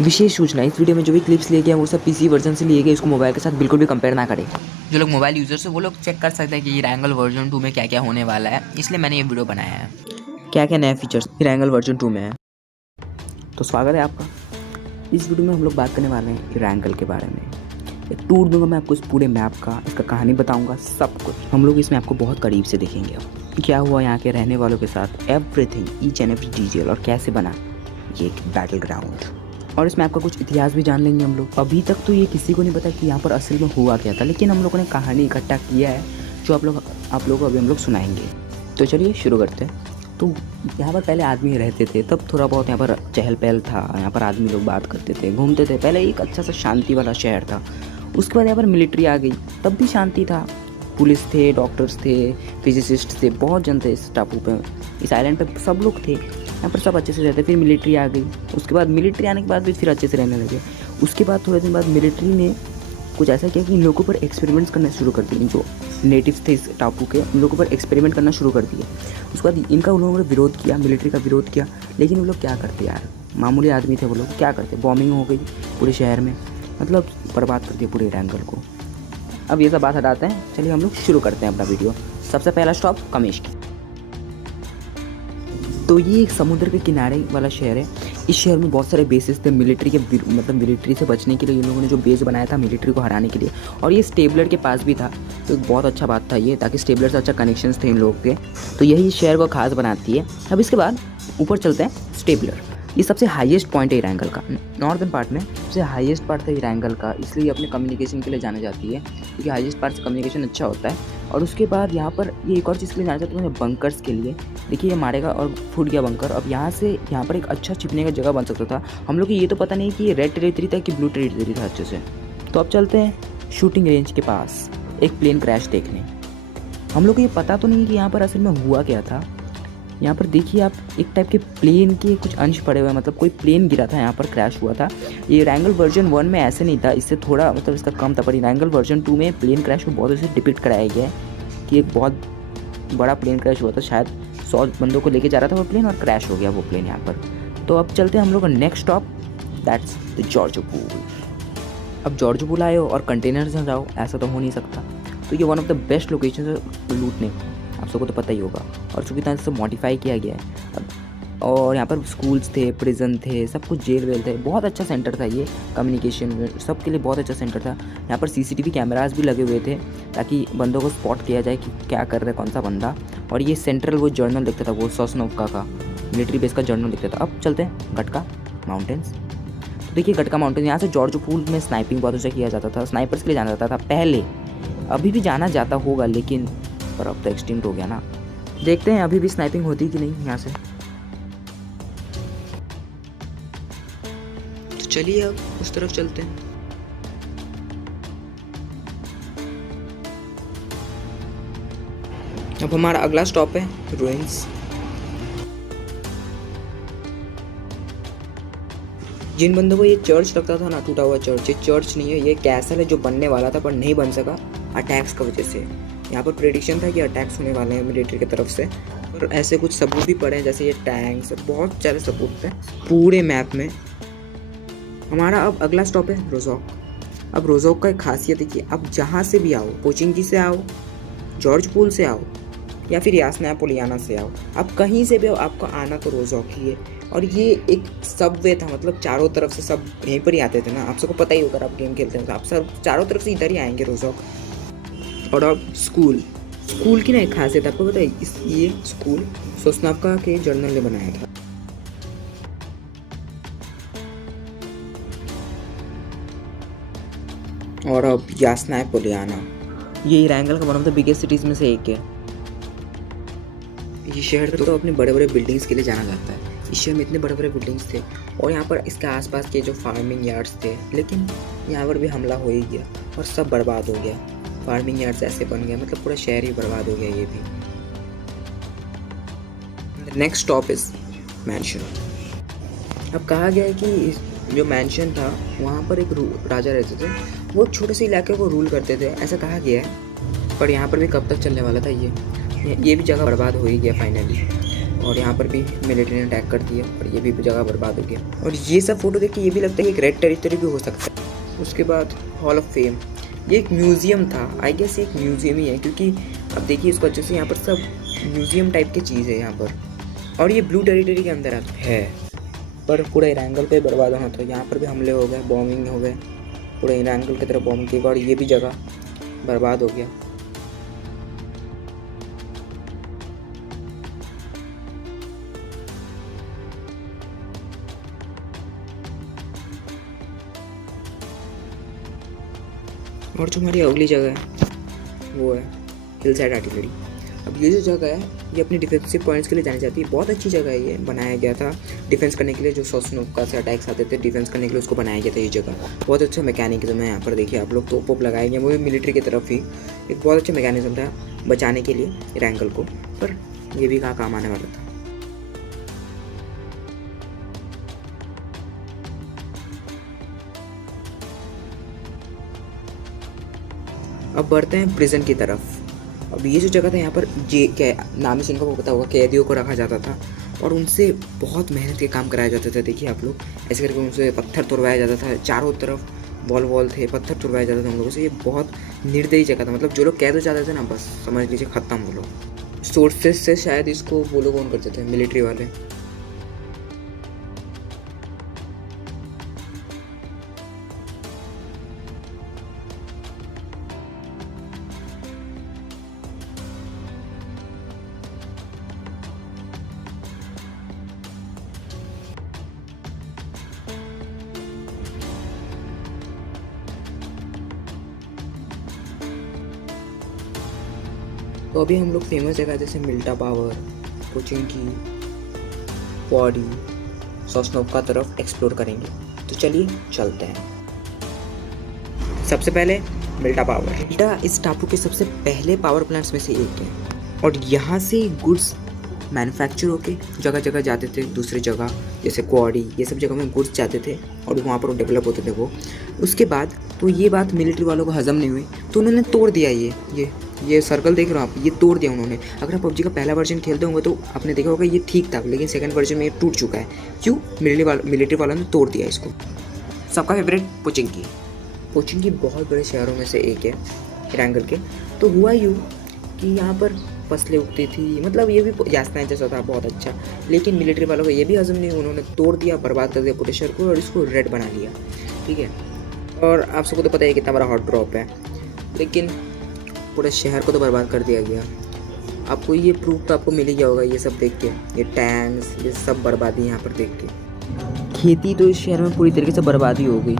विशेष सूचना, इस वीडियो में जो भी क्लिप्स लिए गए हैं वो सब पीसी वर्जन से लिए गए, इसको मोबाइल के साथ बिल्कुल भी कंपेयर ना करें। जो लोग मोबाइल यूजर्स है वो लोग चेक कर सकते हैं कि रैंगल वर्जन 2 में क्या क्या होने वाला है, इसलिए मैंने ये वीडियो बनाया है। क्या क्या नए फीचर्स रैंगल वर्जन 2 में है। तो स्वागत है आपका। इस वीडियो में हम लोग बात करने वाले हैं रैंगल के बारे में। एक टूर दूंगा मैं आपको इस पूरे मैप का, इसका कहानी बताऊंगा, सब कुछ हम लोग इसमें आपको बहुत करीब से देखेंगे। अब क्या हुआ यहाँ के रहने वालों के साथ, everything, each and every detail, और कैसे बना ये एक बैटल ग्राउंड। और इसमें आपका कुछ इतिहास भी जान लेंगे हम लोग। अभी तक तो ये किसी को नहीं पता कि यहाँ पर असल में हुआ क्या था, लेकिन हम लोगों ने कहानी इकट्ठा किया है जो आप लोगों को अभी हम लोग सुनाएंगे। तो चलिए शुरू करते हैं। तो यहाँ पर पहले आदमी रहते थे, तब थोड़ा बहुत यहाँ पर चहल पहल था, यहाँ पर आदमी लोग बात करते थे, घूमते थे। पहले एक अच्छा सा शांति वाला शहर था। उसके बाद यहाँ पर मिलिट्री आ गई, तब भी शांति था। पुलिस थे, डॉक्टर्स थे, फिजिसिस्ट थे, बहुत जन थे इस टापू पे, इस आइलैंड पे सब लोग थे। यहाँ पर सब अच्छे से रहते। फिर मिलिट्री आ गई, उसके बाद मिलिट्री आने के बाद भी फिर अच्छे से रहने लगे। उसके बाद थोड़े दिन बाद मिलिट्री ने कुछ ऐसा किया कि इन लोगों पर एक्सपेरिमेंट्स करना शुरू कर दिए। जो नेटिव्स थे इस टापू के, उन लोगों पर एक्सपेरिमेंट करना शुरू कर दिए। उसके बाद इनका उन लोगों ने विरोध किया, मिलिट्री का विरोध किया। लेकिन वो लोग क्या करते यार, मामूली आदमी थे वो लोग, क्या करते, बॉम्बिंग हो गई पूरे शहर में, मतलब बर्बाद कर दिया पूरे रैंगल को। अब ये सब बात हटाते हैं, चलिए हम लोग शुरू करते हैं अपना वीडियो। सबसे पहला स्टॉप कमेश की। तो ये एक समुद्र के किनारे वाला शहर है। इस शहर में बहुत सारे बेसेस थे मिलिट्री के, मतलब मिलिट्री से बचने के लिए इन लोगों ने जो बेस बनाया था मिलिट्री को हराने के लिए। और ये स्टेबलर के पास भी था, तो एक बहुत अच्छा बात था ये, ताकि स्टेबलर से अच्छा कनेक्शंस थे इन लोगों के। तो यही इस शहर को खास बनाती है। अब इसके बाद ऊपर चलते हैं। स्टेबलर ये सबसे हाईएस्ट पॉइंट है रैंगल का, नॉर्दर्न पार्ट में सबसे हाईएस्ट पार्ट है रैंगल का, इसलिए अपने कम्युनिकेशन के लिए जानी जाती है, क्योंकि हाईएस्ट पार्ट से कम्युनिकेशन अच्छा होता है। और उसके बाद यहाँ पर ये एक और चीज़ के लिए जाना चाहते हैं, बंकर्स के लिए। देखिए ये मारेगा और फूट गया बंकर। अब यहाँ से यहाँ पर एक अच्छा छिपने का जगह बन सकता था। हम लोग को ये तो पता नहीं कि ये रेड टेरिटरी था कि ब्लू टेरिटरी था अच्छे से। तो अब चलते हैं शूटिंग रेंज के पास एक प्लेन क्रैश देखने। हम लोग को ये पता तो नहीं कि यहाँ पर असल में हुआ क्या था। यहाँ पर देखिए आप, एक टाइप के प्लेन के कुछ अंश पड़े हुए हैं, मतलब कोई प्लेन गिरा था यहाँ पर, क्रैश हुआ था। ये रैंगल वर्जन 1 में ऐसे नहीं था, इससे थोड़ा मतलब इसका कम था। पर रैंगल वर्जन 2 में प्लेन क्रैश को बहुत अच्छे से डिपिक्ट कराया गया है कि एक बहुत बड़ा प्लेन क्रैश हुआ था। शायद 100 बंदों को लेके जा रहा था वो प्लेन और क्रैश हो गया वो प्लेन यहाँ पर। तो अब चलते हैं हम लोग नेक्स्ट स्टॉप, दैट्स द जॉर्जो पूल। अब जॉर्जो पूल आए हो और कंटेनर से जाओ, ऐसा तो हो नहीं सकता। तो ये one of the best location है लूटने, आप सबको तो पता ही होगा। और चूँकि तरह से मॉडिफाई किया गया है, और यहाँ पर स्कूल्स थे, प्रिजन थे, सब कुछ, जेल वेल थे। बहुत अच्छा सेंटर था ये, कम्युनिकेशन में सब के लिए बहुत अच्छा सेंटर था। यहाँ पर सीसीटीवी कैमरास भी लगे हुए थे ताकि बंदों को स्पॉट किया जाए कि क्या कर रहा है कौन सा बंदा। और ये सेंट्रल वो जर्नल लिखता था, वो सोसनोव्का का मिलिट्री बेस का जर्नल लिखता था। अब चलते हैं गटका माउंटेन्स। तो देखिए गटका माउंटेन, यहाँ से जॉर्जो पूल में स्नाइपिंग बहुत अच्छा किया जाता था, स्नाइपर्स के लिए जाना जाता था पहले, अभी भी जाना जाता होगा लेकिन पर अब तो एक्सटिंक्ट हो गया ना। देखते हैं अभी भी स्नाइपिंग होती कि नहीं यहाँ से। तो चलिए अब उस तरफ चलते हैं। अब हमारा अगला स्टॉप है रुइंस। जिन बंदों को ये चर्च लगता था ना, टूटा हुआ चर्च, ये चर्च नहीं है, ये कैसल है जो बनने वाला था पर नहीं बन सका अटैक्स की वजह से। यहाँ पर प्रेडिक्शन था कि अटैक्स होने वाले हैं मिलिट्री की तरफ से, और ऐसे कुछ सबूत भी पड़े हैं, जैसे ये टैंक्स, बहुत सारे सबूत हैं पूरे मैप में। हमारा अब अगला स्टॉप है रोजॉक। अब रोजॉक का एक खासियत है कि आप जहाँ से भी आओ, पोचिंकी से आओ, जॉर्ज पूल से आओ, या फिर यासना पोलियाना से आओ, आप कहीं से भी आओ, आपको आना तो रोजॉक ही है। और ये एक सबवे था, मतलब चारों तरफ से सब यहीं पर ही आते थे ना, आप सबको पता ही होगा, आप गेम खेलते हैं तो आप सब चारों तरफ से इधर ही आएंगे रोजॉक। और अब स्कूल की ना एक खासियत आपको पता है, ये स्कूल सोसनोव्का के जर्नल ने बनाया था। और अब यासना पोलियाना, ये रैंगल का one of the biggest cities में से एक है। ये शहर तो अपने बड़े बड़े बिल्डिंग्स के लिए जाना जाता है। इस शहर में इतने बड़े बड़े बिल्डिंग्स थे, और यहाँ पर इसके आसपास के जो फार्मिंग यार्ड्स थे, लेकिन यहाँ पर भी हमला हो ही गया और सब बर्बाद हो गया। फार्मिंग यार्ड्स ऐसे बन गए, मतलब पूरा शहर ही बर्बाद हो गया ये भी। Next stop is mention. अब कहा गया है कि जो मैंशन था वहाँ पर एक राजा रहते थे, वो छोटे से इलाके को रूल करते थे, ऐसा कहा गया है। पर यहाँ पर भी कब तक चलने वाला था ये भी जगह बर्बाद हो ही गया फाइनली। और यहाँ पर भी मिलिट्री ने अटैक कर दिया और ये भी जगह बर्बाद हो गया। और ये सब फोटो देख के ये भी लगता है कि एक रेड टेरिटरी भी हो सकता है। उसके बाद हॉल ऑफ फेम, ये एक म्यूज़ियम था, आई गेस एक म्यूज़ियम ही है, क्योंकि अब देखिए इसको अच्छे से, यहाँ पर सब म्यूज़ियम टाइप की चीज़ है यहाँ पर। और ये ब्लू टेरिटरी के अंदर है, पर पूरा इरांगल पे बर्बाद होना था। यहाँ पर भी हमले हो गए, बॉम्बिंग हो गए, पूरा इरांगल की तरफ बॉम्ब किया और ये भी जगह बर्बाद हो गया। और जो हमारी अगली जगह है वो है हिल साइड आर्टिलरी। अब ये जो जगह है ये अपनी डिफेंसिव पॉइंट्स के लिए जानी जाती है। बहुत अच्छी जगह है, ये बनाया गया था डिफेंस करने के लिए। जो सोस्नोव्का से अटैक्स आते थे डिफेंस करने के लिए, उसको बनाया गया था ये जगह। बहुत अच्छा मैकेनिज्म है यहाँ पर, देखिए आप लोग तोप वोप लगाए गए, वो भी मिलिट्री की तरफ ही। एक बहुत अच्छा मैकेनिज्म था बचाने के लिए इरांगल को, पर ये भी कहाँ काम आने वाला था। अब बढ़ते हैं प्रिजन की तरफ। अब ये जो जगह था यहाँ पर नाम ही सुनकर वो पता होगा, कैदियों को रखा जाता था और उनसे बहुत मेहनत के काम कराया जाता था। देखिए आप लोग ऐसे करके उनसे पत्थर तुड़वाया जाता था, चारों तरफ वॉल थे, पत्थर तुड़वाया जाता था उन लोगों से। ये बहुत निर्दयी जगह था, मतलब जो लोग कैद हो जाते थे ना, बस समझ लीजिए खत्म वो लोग। सोर्सेस से शायद इसको वो लोग ऑन करते थे, मिलिट्री वाले। तो अभी हम लोग फेमस जगह जैसे मिल्टा पावर, पोचिंकी, क्वाडी, सोस्नोव्का तरफ एक्सप्लोर करेंगे। तो चलिए चलते हैं। सबसे पहले मिल्टा पावर। मिल्टा इस टापू के सबसे पहले पावर प्लांट्स में से एक है और यहाँ से गुड्स मैन्युफैक्चर होके जगह जगह जाते थे, दूसरी जगह जैसे क्वाडी, ये सब जगह में गुड्स जाते थे और वहाँ पर डेवलप होते थे वो। उसके बाद तो ये बात मिलिट्री वालों को हजम नहीं हुई, तो उन्होंने तोड़ दिया ये सर्कल देख रहे हो आप, ये तोड़ दिया उन्होंने। अगर आप पबजी का पहला वर्जन खेलते होंगे तो आपने देखा होगा ये ठीक था, लेकिन सेकंड वर्जन में ये टूट चुका है। क्यों? मिलिट्री वालों ने तोड़ दिया इसको। सबका फेवरेट पोचिंकी। पोचिंकी बहुत बड़े शहरों में से एक है इरांगल के। तो हुआ यूँ कि यहाँ पर फसलें उगती थी, मतलब ये भी यास्ताएं जैसा था, बहुत अच्छा। लेकिन मिलिट्री वालों को ये भी हजम नहीं, उन्होंने तोड़ दिया, बर्बाद कर दिया पूरे शहर को और इसको रेड बना लिया। ठीक है, और आप सबको तो पता है कितना बड़ा हॉट ड्रॉप है, लेकिन पूरे शहर को तो बर्बाद कर दिया गया। आपको ये प्रूफ तो आपको मिल ही गया होगा, ये सब देख के, ये टैंक्स, ये सब बर्बादी यहाँ पर देख के। खेती तो इस शहर में पूरी तरीके से बर्बादी हो गई।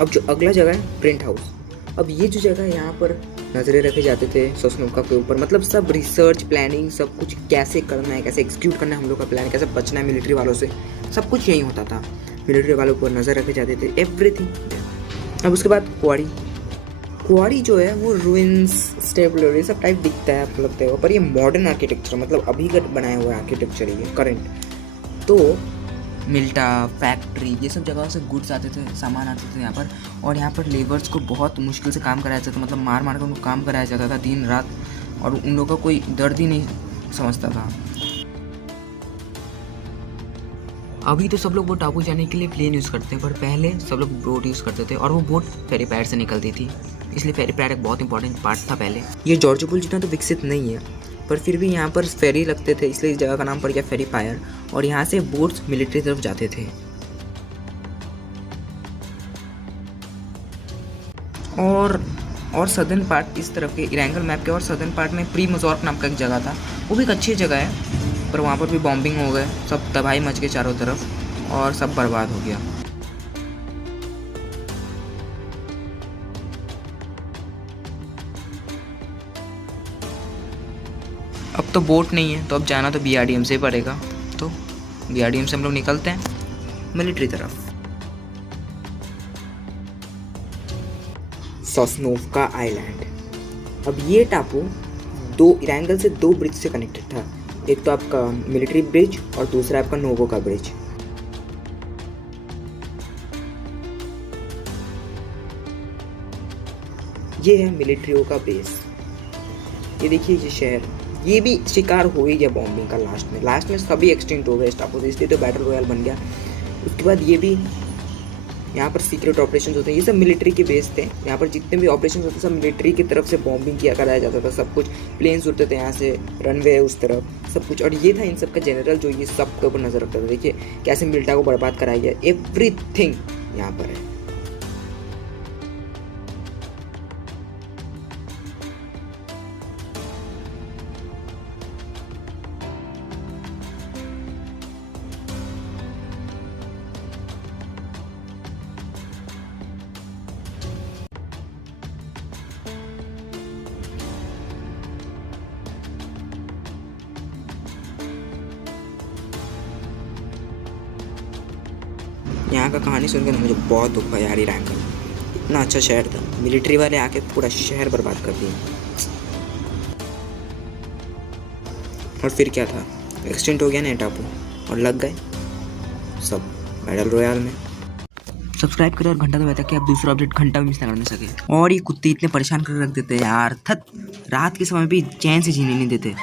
अब जो अगला जगह है प्रिंट हाउस। अब ये जो जगह है यहाँ पर नज़रें रखे जाते थे सोस्नोव्का के ऊपर, मतलब सब रिसर्च प्लानिंग, सब कुछ कैसे करना है, कैसे एग्जीक्यूट करना है हम लोग का प्लान, कैसे बचना है मिलिट्री वालों से, सब कुछ यही होता था। मिलिट्री वालों पर नज़र रखे जाते थे, एवरीथिंग। अब उसके बाद क्वारी जो है वो रूइंस, स्टेबलरी सब टाइप दिखता है आप लगता है, पर ये मॉडर्न आर्किटेक्चर, मतलब अभी का बनाया हुआ आर्किटेक्चर है ये करंट। तो मिल्टा, फैक्ट्री, ये सब जगहों से गुड्स आते थे, सामान आते थे यहाँ पर, और यहाँ पर लेबर्स को बहुत मुश्किल से काम कराया जाता था, मतलब मार मार कर उनको काम कराया जाता था दिन रात, और उन लोगों का कोई दर्द ही नहीं समझता था। अभी तो सब लोग वो टापू जाने के लिए प्लेन यूज़ करते हैं, पर पहले सब लोग बोट यूज़ करते थे, और वो बोट फेरी पैड से निकलती थी, इसलिए फेरी पैड एक बहुत इंपॉर्टेंट पार्ट था पहले। ये जॉर्ज पुल जितना तो विकसित नहीं है, पर फिर भी यहाँ पर फेरी लगते थे, इसलिए इस जगह का नाम पड़ गया फेरी पायर, और यहाँ से बोट्स मिलिट्री तरफ जाते थे। और सदर्न पार्ट इस तरफ के इरांगल मैप के और सदर्न पार्ट में प्री मजॉर्क नाम का एक जगह था, वो भी एक अच्छी जगह है, पर वहाँ पर भी बॉम्बिंग हो गए, सब तबाही मच गई चारों तरफ और सब बर्बाद हो गया। अब तो बोट नहीं है, तो अब जाना तो BRDM से पड़ेगा। तो BRDM से हम लोग निकलते हैं मिलिट्री तरफ। सोस्नोव्का आइलैंड। अब ये टापू दो इरांगल से 2 ब्रिज से कनेक्टेड था, एक तो आपका मिलिट्री ब्रिज और दूसरा आपका नोवो का ब्रिज। ये है मिलिट्रियों का बेस। ये देखिए ये शहर, ये भी शिकार हो ही गया बॉम्बिंग का लास्ट में सभी एक्सटिंक्ट हो गए स्टाफोस, इसलिए तो बैटल रॉयल बन गया। उसके बाद ये भी यहाँ पर सीक्रेट ऑपरेशन होते हैं, ये सब मिलिट्री के बेस थे। यहाँ पर जितने भी ऑपरेशन होते सब मिलिट्री की तरफ से बॉम्बिंग किया कराया जाता था, सब कुछ प्लेन्स उड़ते थे यहाँ से, रनवे है उस तरफ, सब कुछ। और ये था इन सब का जनरल जो ये सब के ऊपर नजर रखता था। देखिए कैसे मिलिटा को बर्बाद कराया गया, एवरीथिंग यहाँ पर है। यहाँ का कहानी सुनकर मुझे बहुत दुख हुआ यार, रैंक इतना अच्छा शहर था, मिलिट्री वाले आके पूरा शहर बर्बाद कर दिया। और फिर क्या था, एक्सटेंट हो गया ना टापू और लग गए सब बैटल रॉयल में। सब्सक्राइब करें और घंटा दबाएं ताकि आप दूसरा अपडेट घंटा भी मिस ना करने सके। और ये कुत्ते इतने परेशान कर रख देते हैं यार, थत रात के समय भी चैन से जीने नहीं देते।